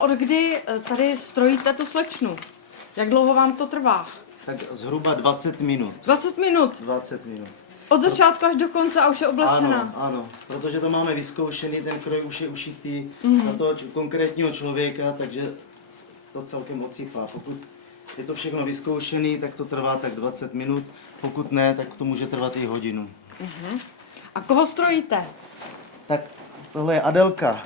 Od kdy tady strojíte tu slečnu? Jak dlouho vám to trvá? Tak zhruba 20 minut. 20 minut? 20 minut. Od začátku až do konce a už je oblečená? Ano, ano, protože to máme vyzkoušený, ten kroj už je ušitý na toho konkrétního člověka, takže to celkem odsýpá. Pokud je to všechno vyzkoušený, tak to trvá tak 20 minut, pokud ne, tak to může trvat i hodinu. A koho strojíte? Tak tohle je Adelka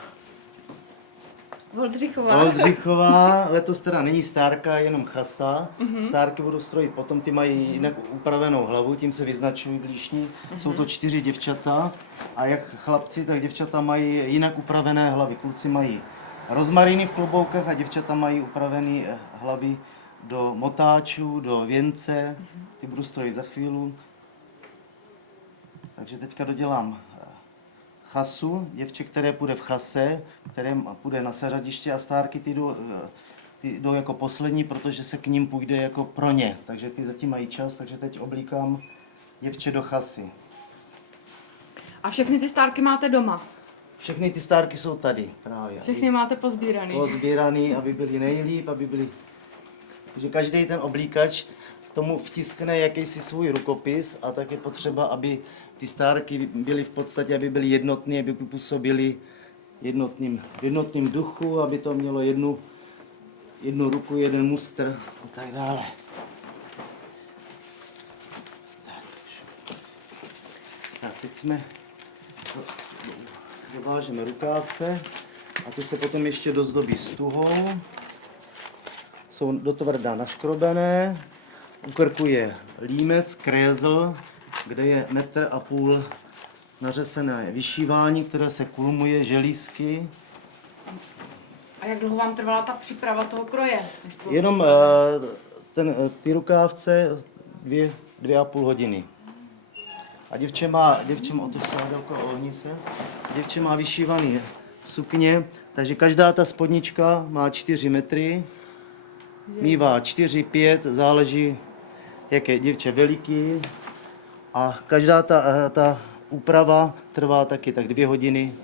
Oldřichová, letos teda není stárka, jenom chasa. Stárky budou strojit potom, ty mají jinak upravenou hlavu, tím se vyznačují blíšní. Jsou to 4 děvčata a jak chlapci, tak děvčata mají jinak upravené hlavy. Kluci mají rozmaríny v kloboukách a děvčata mají upravené hlavy do motáčů, do věnce. Ty budu strojit za chvíli. Takže teďka dodělám chasu, děvče, které půjde v chase, které půjde na seřadiště a stárky ty jdou jako poslední, protože se k ním půjde jako pro ně. Takže ty zatím mají čas, takže teď oblíkám děvče do chasy. A všechny ty stárky máte doma? Všechny ty stárky jsou tady právě. Všechny máte pozbíraný? Pozbíraný, aby byly nejlíp, aby byly... Takže každý ten oblíkač tomu vtiskne jakýsi svůj rukopis a tak je potřeba, aby ty stárky byly v podstatě, aby byly jednotné, aby působily v jednotném duchu, aby to mělo jednu ruku, jeden mustr a tak dále. Tak, teď jsme dovážeme rukávce a to se potom ještě dozdobí stuhou. Jsou dotvrdá naškrobené. U krku je límec, krézl, kde je 1,5 m nařesené vyšívání, které se kulmuje želízky. A jak dlouho vám trvala ta příprava toho kroje? Jenom ty rukávce 2,5 hodiny. A děvče má děvče má vyšívaný sukně, takže každá ta spodnička má 4 metry, mívá 4, 5, záleží, jak je děvče veliký. A každá ta úprava trvá taky tak 2 hodiny.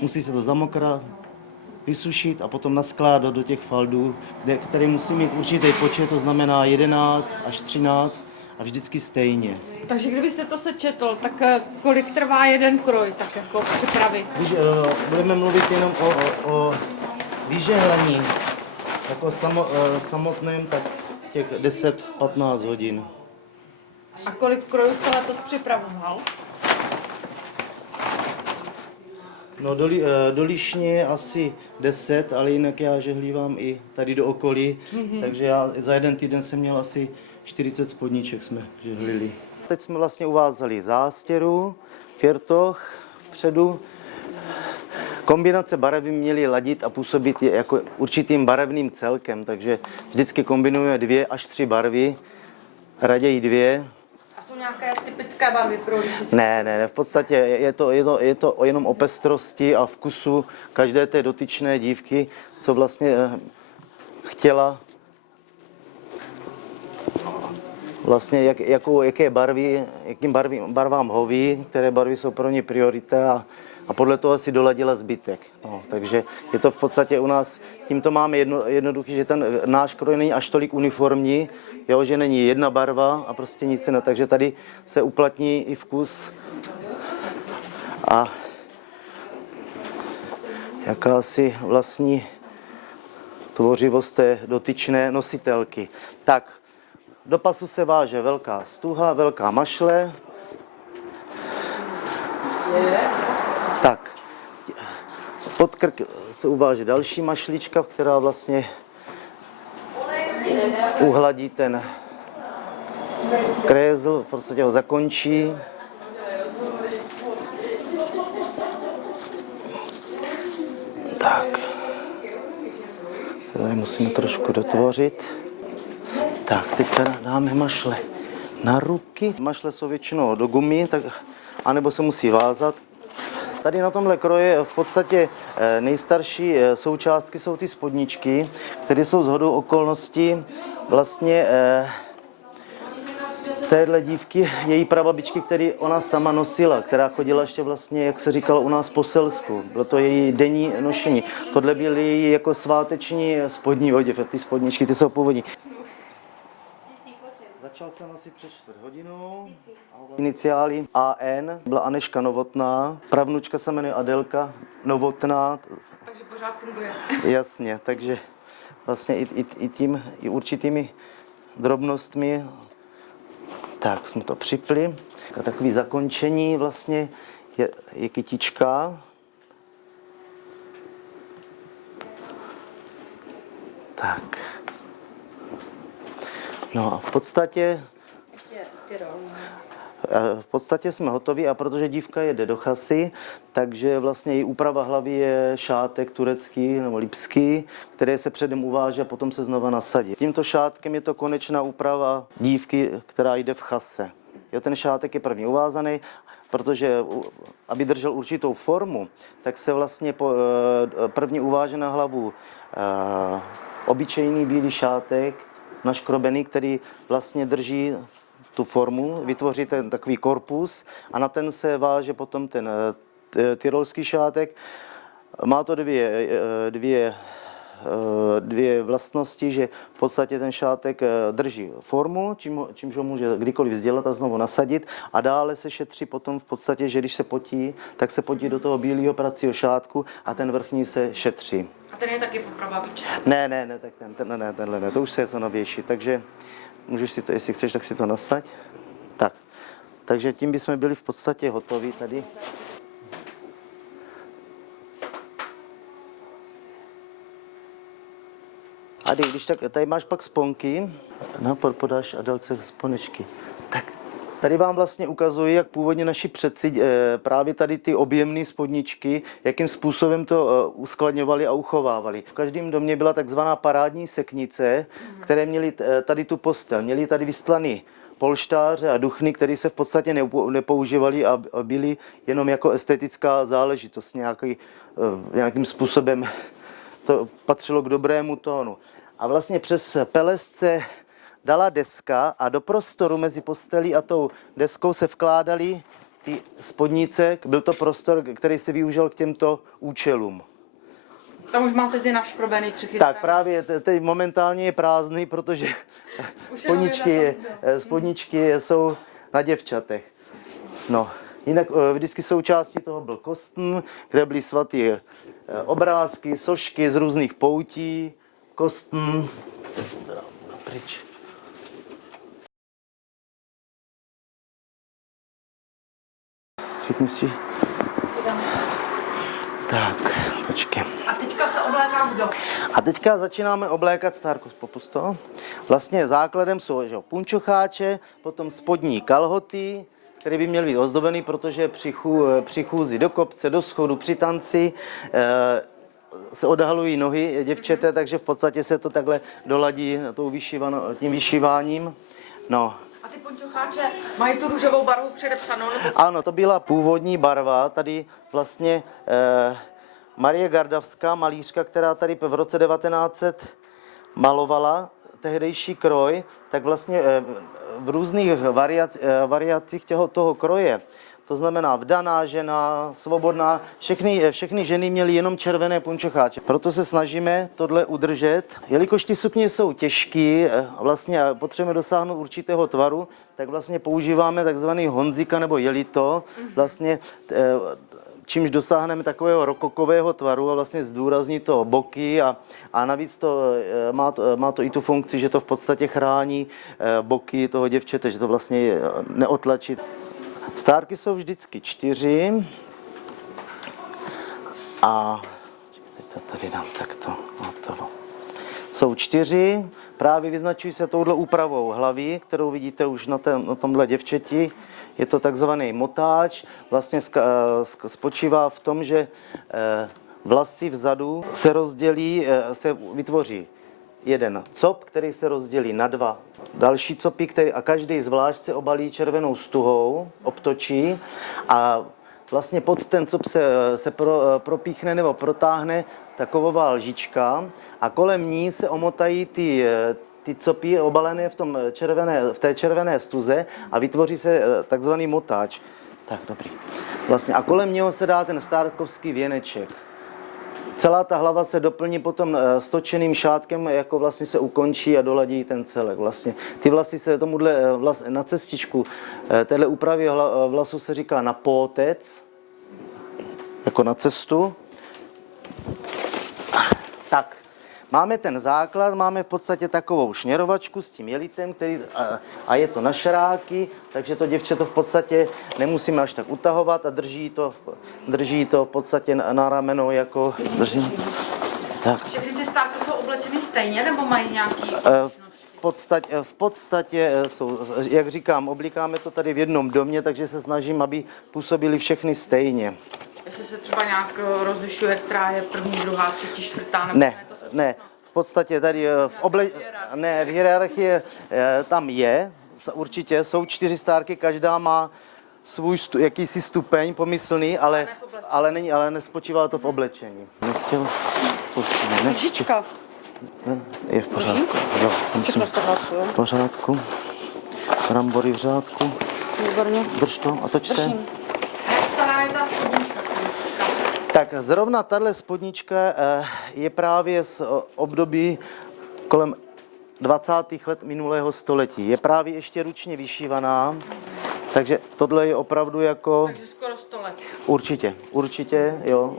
Musí se to zamokrat, vysušit a potom naskládat do těch faldů, které musí mít určitý počet, to znamená 11 až 13 a vždycky stejně. Takže kdybyste to sečetl, tak kolik trvá jeden kroj, tak jako připravit? Když budeme mluvit jenom o vyžehlení, jako samotném, tak těch 10-15 hodin. A kolik krojů jste letos připravoval? No do Líšně asi 10, ale jinak já žehlívám i tady do okolí, takže já za jeden týden jsem měl asi 40 spodníček jsme žehlili. Teď jsme vlastně uvázali zástěru, firtoch vpředu. Kombinace barev by měly ladit a působit jako určitým barevným celkem, takže vždycky kombinujeme 2 až 3 barvy, raději 2. A jsou nějaké typické barvy pro lišice? Ne, v podstatě je to jenom o pestrosti a vkusu každé té dotyčné dívky, co vlastně chtěla, vlastně jaké barvy, jakým barvám hoví, které barvy jsou pro ně priorita a podle toho si doladila zbytek. No, takže je to v podstatě u nás, tímto máme jednoduchý, že ten náš kroj není až tolik uniformní, jo, že není jedna barva a prostě nic jiného. Takže tady se uplatní i vkus a jakási vlastní tvořivost té dotyčné nositelky. Tak, do pasu se váže velká stuha, velká mašle. Tak, pod krk se uváže další mašlička, která vlastně uhladí ten krézl, v podstatě ho zakončí. Tak, tady musíme trošku dotvořit. Tak, teď dáme mašle na ruky. Mašle jsou většinou do gumy, tak, anebo se musí vázat. Tady na tomhle kroji v podstatě nejstarší součástky jsou ty spodničky, které jsou shodou okolností vlastně téhle dívky, její prababičky, který ona sama nosila, která chodila ještě vlastně, jak se říkalo u nás po selsku. Bylo to její denní nošení. Tohle byly její jako sváteční spodní oděv, ty spodničky, ty jsou původní. Začal jsem asi před 4 hodinou. Iniciály AN, byla Aneška Novotná, pravnučka se jmenuje Adelka Novotná. Takže pořád funguje. Jasně, takže vlastně i určitými drobnostmi, tak jsme to připli. A takový zakončení vlastně je kytička. Tak. No a v podstatě jsme hotovi a protože dívka jede do chasy, takže vlastně její úprava hlavy je šátek turecký nebo lipský, který se předem uváže a potom se znova nasadí. Tímto šátkem je to konečná úprava dívky, která jde v chase. Jo, ten šátek je první uvázaný, protože aby držel určitou formu, tak se vlastně první uváže na hlavu obyčejný bílý šátek, naškrobený, který vlastně drží tu formu, vytvoří ten takový korpus a na ten se váže potom ten tyrolský šátek. Má to dvě vlastnosti, že v podstatě ten šátek drží formu, čímž ho může kdykoliv vzdělat a znovu nasadit a dále se šetří potom v podstatě, že když se potí, tak se potí do toho bílého pracího šátku a ten vrchní se šetří. A ten je taky po prababičce? Ne, tak tenhle ne, to už se je co novější, takže můžeš si to, jestli chceš, tak si to nasaď. Tak, takže tím bychom byli v podstatě hotoví tady. A když tak, tady máš pak sponky, no, podáš Adelce sponečky. Tak, tady vám vlastně ukazuji, jak původně naši předci právě tady ty objemné spodničky, jakým způsobem to uskladňovali a uchovávali. V každém domě byla takzvaná parádní seknice, které měly tady tu postel, měly tady vystlaný polštáře a duchny, které se v podstatě nepoužívaly a byly jenom jako estetická záležitost. Nějakým způsobem to patřilo k dobrému tónu. A vlastně přes pelesce dala deska a do prostoru mezi postelí a tou deskou se vkládaly ty spodnice. Byl to prostor, který se využil k těmto účelům. Tam už máte ty naškrobený přichystané. Tak právě teď momentálně je prázdný, protože spodničky jsou na děvčatech. No, jinak vždycky součástí toho byl kostn, kde byly svatý obrázky, sošky z různých poutí, kostn. Pryč. Chytni si. Tak, počkej. A teďka se obléká kdo? A teďka začínáme oblékat Stárku, popust to. Vlastně základem jsou punčocháče, potom spodní kalhoty, které by měly být ozdobený, protože při chůzi do kopce, do schodu, při tanci se odhalují nohy děvčete, takže v podstatě se to takhle doladí tím vyšíváním. No. A ty pončocháče mají tu růžovou barvu předepsanou? Nebo... Ano, to byla původní barva. Tady vlastně Marie Gardavská, malířka, která tady v roce 1900 tehdejší kroj, tak vlastně v různých variacích toho kroje, to znamená vdaná žena, svobodná, všechny ženy měly jenom červené punčocháče. Proto se snažíme tohle udržet. Jelikož ty sukně jsou těžké, vlastně potřebujeme dosáhnout určitého tvaru, tak vlastně používáme takzvaný honzika nebo jelito, vlastně čímž dosáhneme takového rokokového tvaru a vlastně zdůrazní to boky a navíc má to i tu funkci, že to v podstatě chrání boky toho děvčete, že to vlastně neotlačí. Stárky jsou vždycky 4 a teď to tady dám takto, hotovo. Jsou 4, právě vyznačují se touhle úpravou hlavy, kterou vidíte už na tomhle děvčeti. Je to takzvaný motáč, vlastně spočívá v tom, že vlasy vzadu se rozdělí, se vytvoří jeden cop, který se rozdělí na 2 další copy, a každý zvlášť se obalí červenou stuhou, obtočí a vlastně pod ten cop se propíchne nebo protáhne taková lžička a kolem ní se omotají ty ty copy obalené v té červené stuze a vytvoří se takzvaný motáč. Tak, dobrý. Vlastně, a kolem něho se dá ten stárkovský věneček. Celá ta hlava se doplní potom stočeným šátkem, jako vlastně se ukončí a doladí ten celek. Vlastně. Ty vlasy se tomuhle na cestičku, téhle úpravy vlasu se říká na pótec, jako na cestu. Tak, máme ten základ, máme v podstatě takovou šněrovačku s tím jelitem, a je to na šeráky, takže to děvče to v podstatě nemusíme až tak utahovat a drží to v podstatě na rameno jako drží. Tak. Všechny ty stárky jsou oblečeny stejně, nebo mají nějaký... V podstatě jsou, jak říkám, oblíkáme to tady v jednom domě, takže se snažím, aby působili všechny stejně. Jestli se třeba nějak rozlišuje, která je první, druhá, třetí, čtvrtá, nebo Ne. V podstatě tady v hierarchii tam je, určitě jsou 4 stárky, každá má svůj jakýsi stupeň pomyslný, ale nespočívá to v oblečení. Lžička. Je v pořádku. Jo, myslím, v pořádku. Brambory v řádku. Výborně. Drž to a toč se. Jak stará je ta spodnička? Tak zrovna tahle spodnička je právě z období kolem 20. let minulého století. Je právě ještě ručně vyšívaná, takže tohle je opravdu jako... Takže skoro 100 let. Určitě, jo.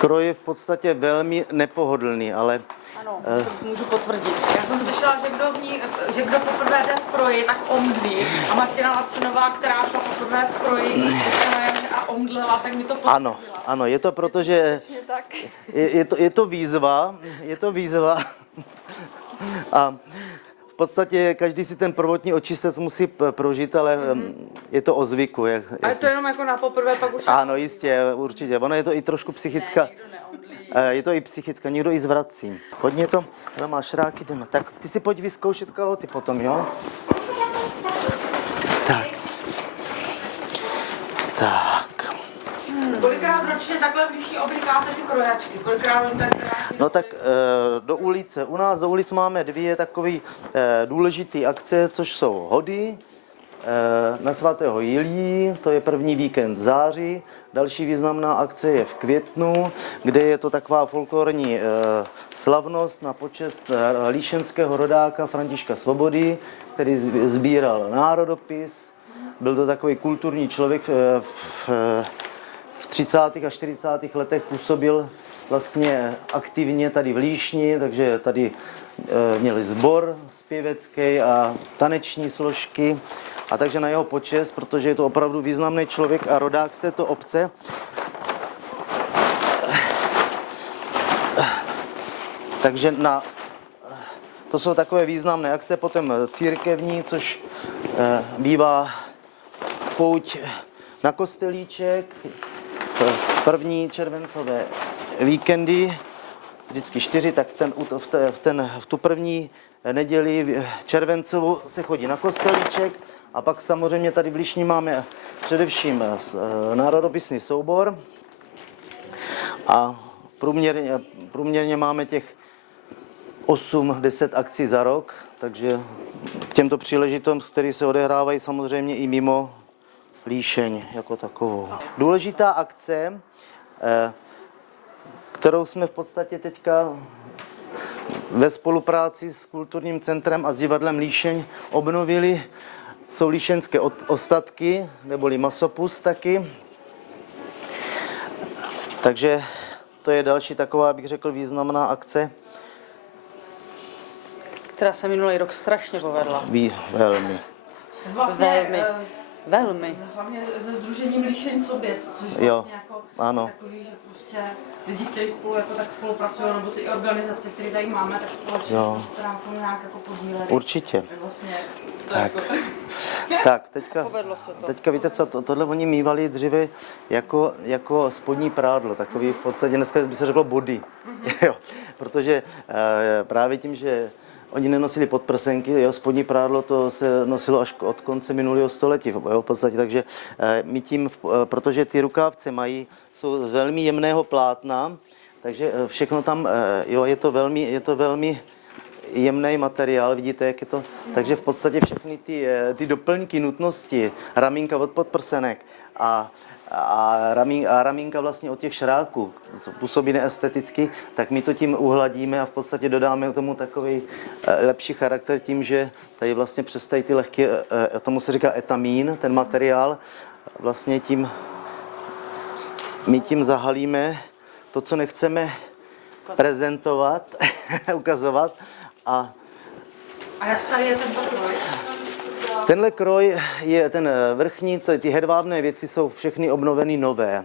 Kroj je v podstatě velmi nepohodlný, ale... Ano, to můžu potvrdit. Já jsem slyšela, že kdo poprvé jde v kroji, tak omdlí. A Martina Lacinová, která šla poprvé v kroji a omdlela, tak mi to potvrdila. Ano, je to proto, že je to výzva. A v podstatě každý si ten prvotní očistec musí prožít, ale je to o zvyku. A je to jenom jako na poprvé, pak už... Ano, jistě, určitě. Ono je to i trošku psychická. Je to i psychická, někdo i zvrací. Hodně to, ona má šráky, jdeme. Tak ty si pojď vyzkoušet kalhoty potom, jo? Tak. Kolikrát ročně takhle v liší oblikáte ty krojačky? Kolikrát oni tak krásně... No tak do ulice. U nás do ulic máme 2 takové důležité akce, což jsou hody na svatého Jiljí, to je první víkend v září. Další významná akce je v květnu, kde je to taková folklorní slavnost na počest líšenského rodáka Františka Svobody, který sbíral národopis. Byl to takový kulturní člověk, v 30. a 40. letech působil vlastně aktivně tady v Líšni, takže tady měli sbor zpěvecký a taneční složky. A takže na jeho počest, protože je to opravdu významný člověk a rodák z této obce, takže to jsou takové významné akce, potom církevní, což bývá pouť na Kostelíček, první červencové víkendy, vždycky 4, tak v tu první neděli červencovou se chodí na Kostelíček a pak samozřejmě tady v Líšni máme především národopisný soubor a průměrně máme těch 8-10 akcí za rok, takže k těmto příležitostem, které se odehrávají samozřejmě i mimo Líšeň jako takovou. Důležitá akce, kterou jsme v podstatě teďka ve spolupráci s kulturním centrem a s divadlem Líšeň obnovili, jsou líšenské ostatky, neboli masopust taky. Takže to je další taková, bych řekl, významná akce. Která se minulý rok strašně povedla. Velmi. Vlastně, velmi. Hlavně se sdružením Líšeň sobě, což vlastně jako takový, že prostě lidi, kteří spolu jako tak spolupracují, nebo ty organizace, které tady máme, tak společně se nám tomu nějak jako podíleli. Určitě. Vlastně Tak. Tak, teďka, Povedlo se to. teďka víte co, tohle oni mívali dříve jako spodní prádlo, takový v podstatě, dneska by se řeklo body, jo, protože právě tím, že oni nenosili podprsenky, jo, spodní prádlo to se nosilo až od konce minulého století, jo, v podstatě, takže my tím, protože ty rukávce jsou z velmi jemného plátna, takže všechno tam, jo, je to velmi jemný materiál, vidíte, jak je to. Takže v podstatě všechny ty doplňky nutnosti, ramínka od podprsenek a ramínka vlastně od těch šráků, co působí neesteticky, tak my to tím uhladíme a v podstatě dodáme tomu takový lepší charakter tím, že tady vlastně přes tady ty lehké, tomu se říká etamín, ten materiál, vlastně my tím zahalíme to, co nechceme prezentovat, ukazovat. A jak starý je tento kroj? tenhle kroj je ten vrchní, ty hedvábné věci jsou všechny obnoveny nové.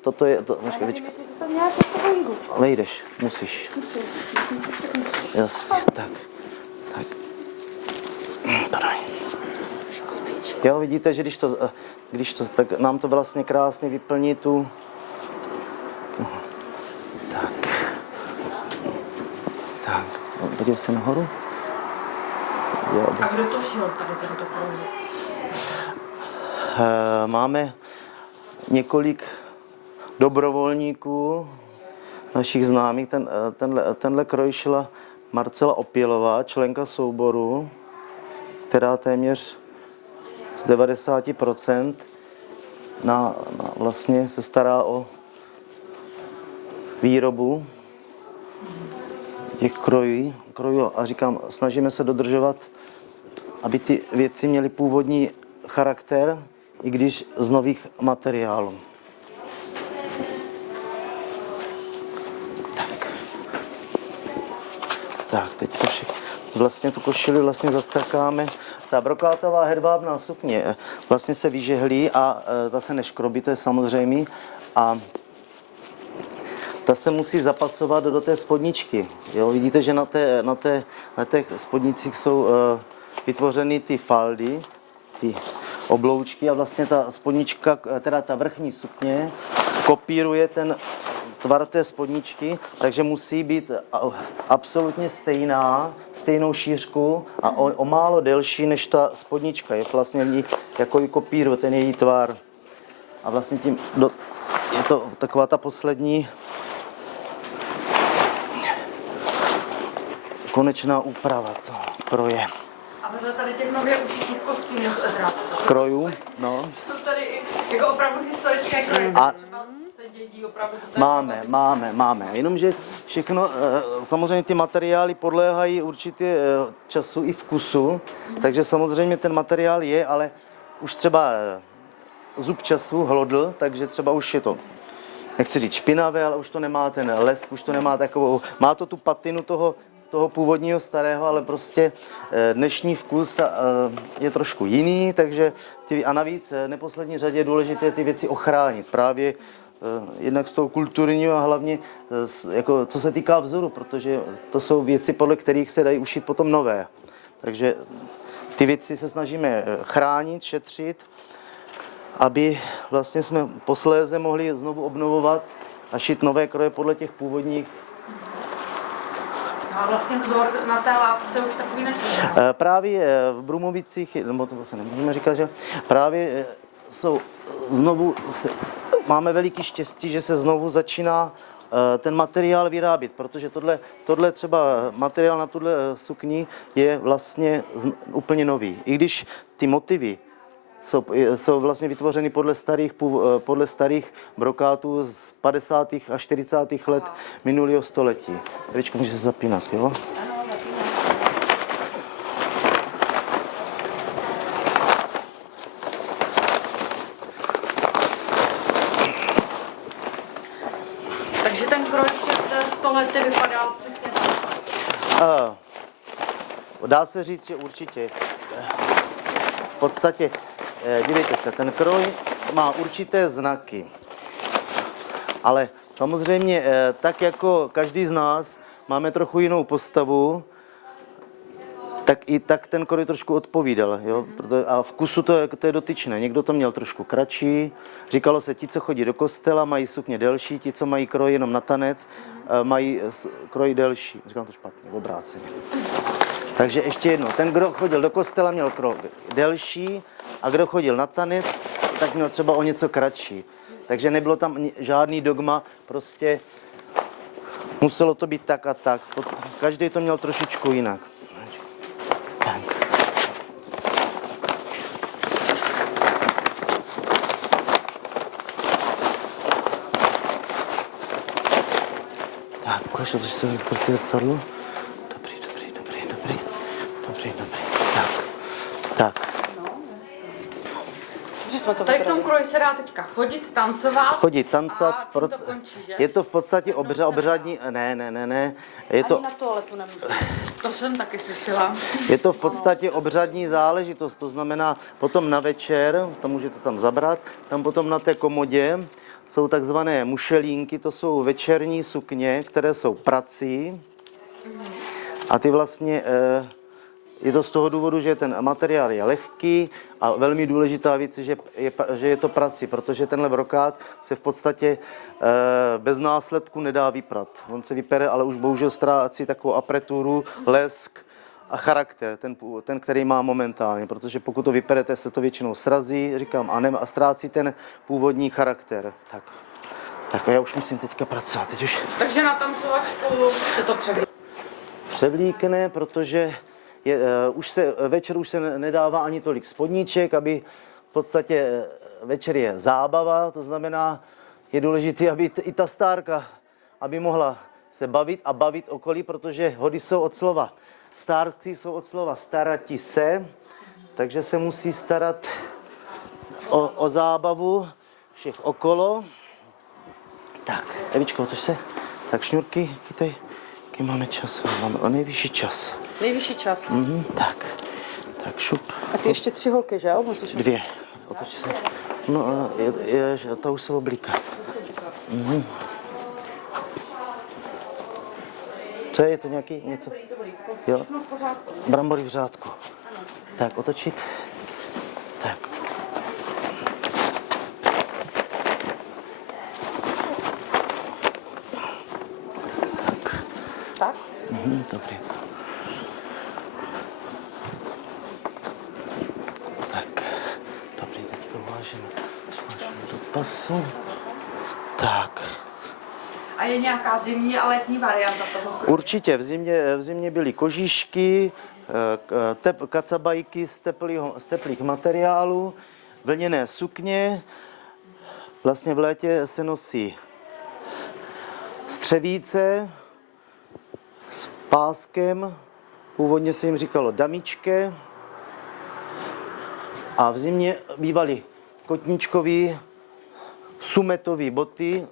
Toto je, počkej. Jestli se tam nějaké sebou jdu. Vejdeš, musíš. Jasně, tak. Jo, vidíte, že když to, tak nám to vlastně krásně vyplní tu. Tak, podíval se nahoru. Jo, A kdo to šil tady tento kroj? Máme několik dobrovolníků našich známých. Tenhle kroj šila Marcela Opělová, členka souboru, která téměř z 90% vlastně se stará o výrobu těch krojů a říkám, snažíme se dodržovat, aby ty věci měly původní charakter, i když z nových materiálů. Tak, teď to všechno. Vlastně tu košili vlastně zastrkáme. Ta brokátová hedvábná sukně vlastně se vyžehlí a ta se neškrobí, to je samozřejmé. A ta se musí zapasovat do té spodničky. Jo, vidíte, že na těch spodnicích jsou vytvořeny ty faldy, ty obloučky a vlastně ta spodnička, teda ta vrchní sukně, kopíruje ten tvar té spodničky, takže musí být absolutně stejnou šířku a o málo delší než ta spodnička. Je vlastně jako ji kopíruje ten její tvar. A vlastně tím je to taková ta poslední konečná úprava toho kroje. A vedle tady těch nově ušitých kostýmů krojů, no. Jsou tady i jako opravdu historické kroje. A se dědí opravdu. máme. Jenomže všechno, samozřejmě ty materiály podléhají určitě času i vkusu, takže samozřejmě ten materiál je, ale už třeba zub času hlodl, takže třeba už je to, nechci říct špinavé, ale už to nemá ten lesk, už to nemá takovou, má to tu patinu toho původního starého, ale prostě dnešní vkus je trošku jiný, takže a navíc v neposlední řadě je důležité ty věci ochránit právě jednak z toho kulturního a hlavně jako, co se týká vzoru, protože to jsou věci, podle kterých se dají ušít potom nové. Takže ty věci se snažíme chránit, šetřit, aby vlastně jsme posléze mohli znovu obnovovat a šít nové kroje podle těch původních. A vlastně vzor na té látce už takový nesmí. Právě v Brumovicích, nebo to vlastně nemůžeme říkat, že právě máme veliký štěstí, že se znovu začíná ten materiál vyrábět, protože tohle třeba materiál na tuhle sukni je vlastně úplně nový. I když ty motivy jsou vlastně vytvořeny podle starých brokátů z 50. a 40. let minulého století. Evičko, může se zapínat, jo? Takže ten kroj před 100 lety vypadal přesně tak. Dá se říct, že určitě. V podstatě, dívejte se, ten kroj má určité znaky. Ale samozřejmě, tak jako každý z nás máme trochu jinou postavu, tak i tak ten kroj trošku odpovídal. Jo? A vkusu to je dotyčné. Někdo to měl trošku kratší. Říkalo se, ti, co chodí do kostela, mají sukně delší, ti, co mají kroj jenom na tanec, mají kroj delší. Říkám to špatně, obráceně. Takže ještě jedno, ten, kdo chodil do kostela, měl kroj delší a kdo chodil na tanec, tak měl třeba o něco kratší. Takže nebylo tam žádný dogma, prostě muselo to být tak a tak. Každý to měl trošičku jinak. Tak. Tak, ukáž to, že se proti zrcadlu. Dobrý. Tak. Tady v tom kroji se dá teďka chodit, tancovat. Tancovat. A tím to končí, že? Je to v podstatě obřadní, ne. Je to, Ani na toaletu nemůžu. To jsem taky slyšela. je to v podstatě obřadní záležitost, to znamená potom na večer, to můžete tam zabrat, tam potom na té komodě jsou takzvané mušelínky, to jsou večerní sukně, které jsou prací a ty vlastně, je to z toho důvodu, že ten materiál je lehký a velmi důležitá věc, že je to prací, protože tenhle brokát se v podstatě bez následku nedá vyprat. On se vypere, ale už bohužel ztrácí takovou apreturu, lesk a charakter, ten, který má momentálně, protože pokud to vyperete, se to většinou srazí, říkám, a ztrácí ten původní charakter. Tak a já už musím teďka pracovat. Takže na tancovačku se to převlíkne, protože večer už se nedává ani tolik spodníček, aby v podstatě večer je zábava, to znamená, je důležité, aby i ta stárka, aby mohla se bavit okolí, protože hody jsou od slova. Stárci jsou od slova starati se, takže se musí starat o zábavu všech okolo. Tak, Evičko, otoč se. Tak šňůrky, chytej. Jaký máme čas? Máme nejvyšší čas. Nejvyšší čas. Tak šup. A ty ještě 3 holky, že jo? Musíš... 2. Otoč se. No, to už se oblíká. Co je to nějaký něco? Jo. Brambory v řádku. Tak, otočit. Tak. Tak? Dobrý. Tak, dobrý, teďka vážím do pasu. Tak. A je nějaká zimní a letní varianta toho kroje? Určitě, v zimě byly kožíšky, kacabajky z teplých materiálů, vlněné sukně, vlastně v létě se nosí střevíce s páskem, původně se jim říkalo damičke, a v zimě bývaly kotníčkový sumetový boty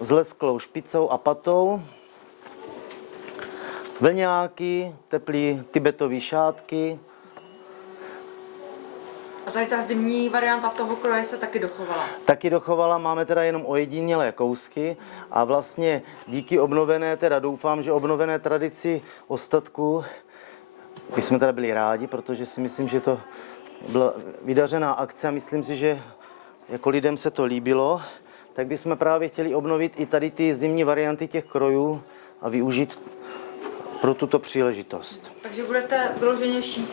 s lesklou špicou a patou, vlňáky, teplý tibetový šátky. A tady ta zimní varianta toho kroje se taky dochovala. Taky dochovala, máme teda jenom ojedinělé kousky a vlastně díky obnovené, teda doufám, že obnovené tradici ostatků, bychom teda byli rádi, protože si myslím, že to byla vydařená akce a myslím si, že jako lidem se to líbilo, tak bychom právě chtěli obnovit i tady ty zimní varianty těch krojů a využít pro tuto příležitost. Takže budete vyloženě šít